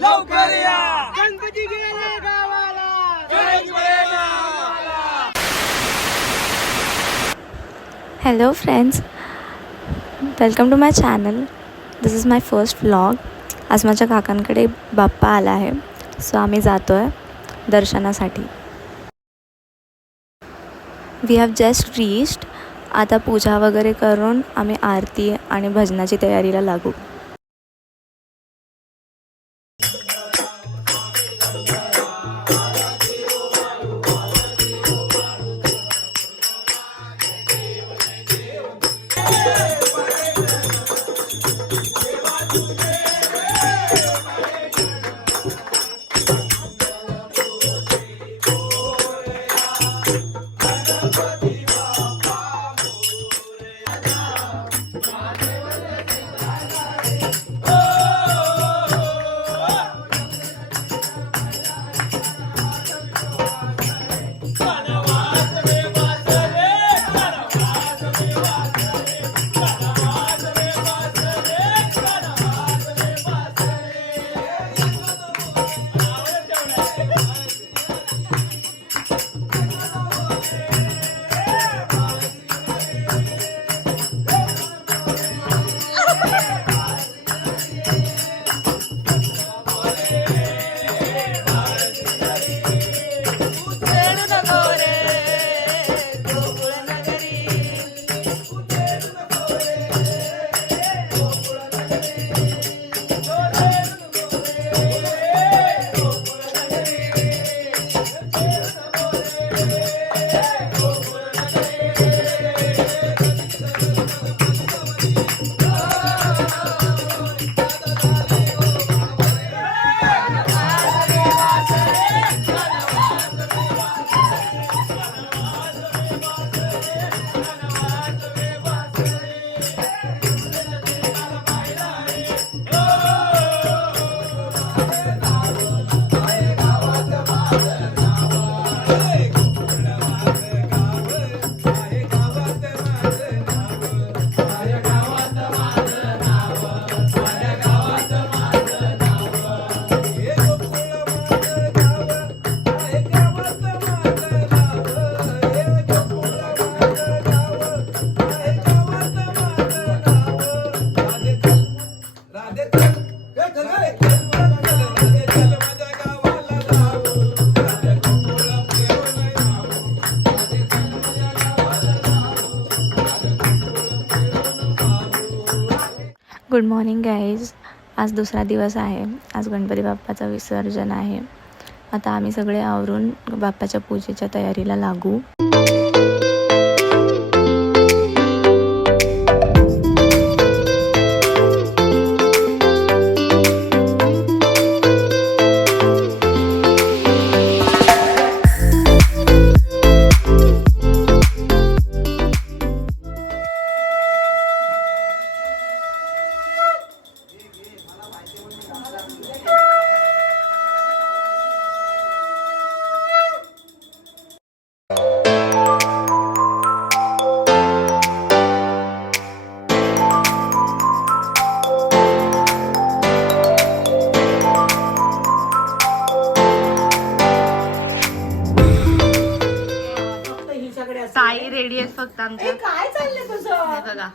लवकर या गणपती गेले गावाला. Hello friends, welcome to my channel. This is my first vlog. आज माझ्या काकांकडे बाप्पा आला आहे, सो आम्ही जातो आहे दर्शनासाठी. We have just reached. आता पूजा वगैरे करून आम्ही आरती आणि भजनाची तयारीला लागू. Good morning guys. आज दुसरा दिवस आहे. आज गणपती बाप्पाचं विसर्जन आहे. आता आम्ही सगळे आवरून बाप्पाच्या पूजेच्या तयारीला लागू. ताई रेडी आहे फक्त आमच्या. काय चाललंय तुझं? बघा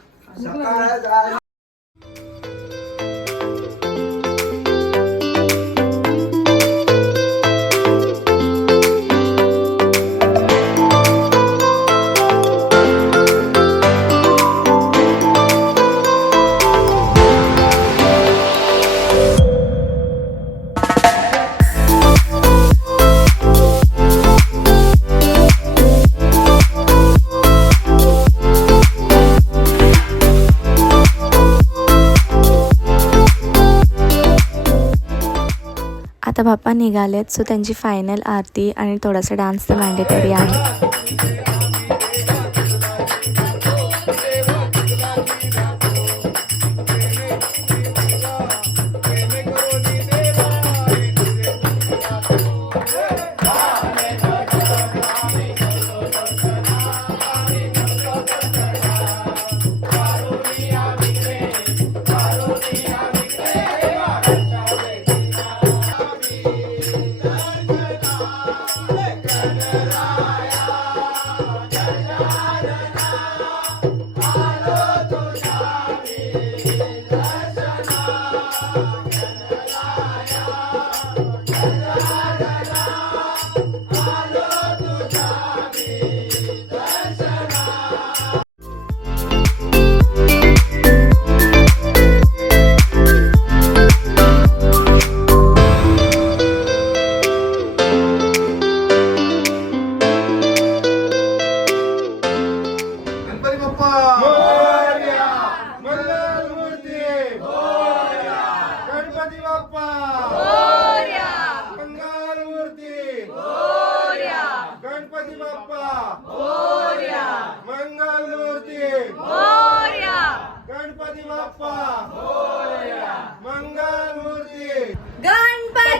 आता बाप्पा निघालेत, सो त्यांची फायनल आरती आणि थोडासा डान्स तर मॅन्डेटरी आहे.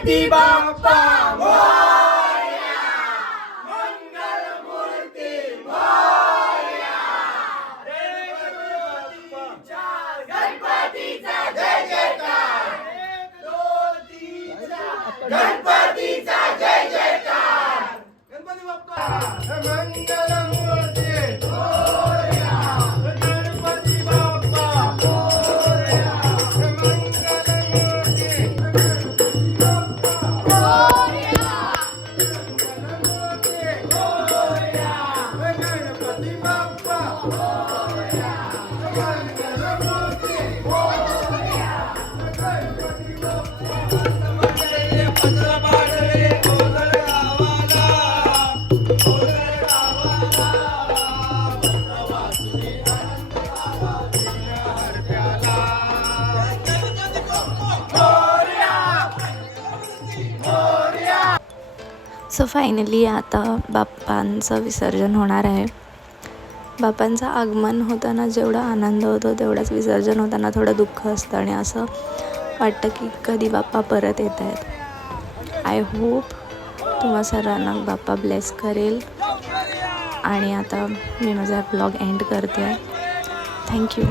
गणपती बाप्पा मोरया, मंगल मूर्ती मोरया, गणपतीचा जय जयकार, गणपतीचा जय जयकार, गणपती बाप्पा मंगल मूर्ती मोरया, गणपती बाप्पा मोरया, सो फायनली आता बाप्पांचं विसर्जन होणार आहे. बाप्पांचं आगमन होताना जेवढा आनंद होतो तेवढाच विसर्जन होताना थोडं दुःख असतं आणि असं वाटतं की कधी बाप्पा परत येत आहेत. आय होप तुम्हा सर्वांना बाप्पा ब्लेस करेल. आणि आता मी माझा ब्लॉग एंड करते. थँक्यू.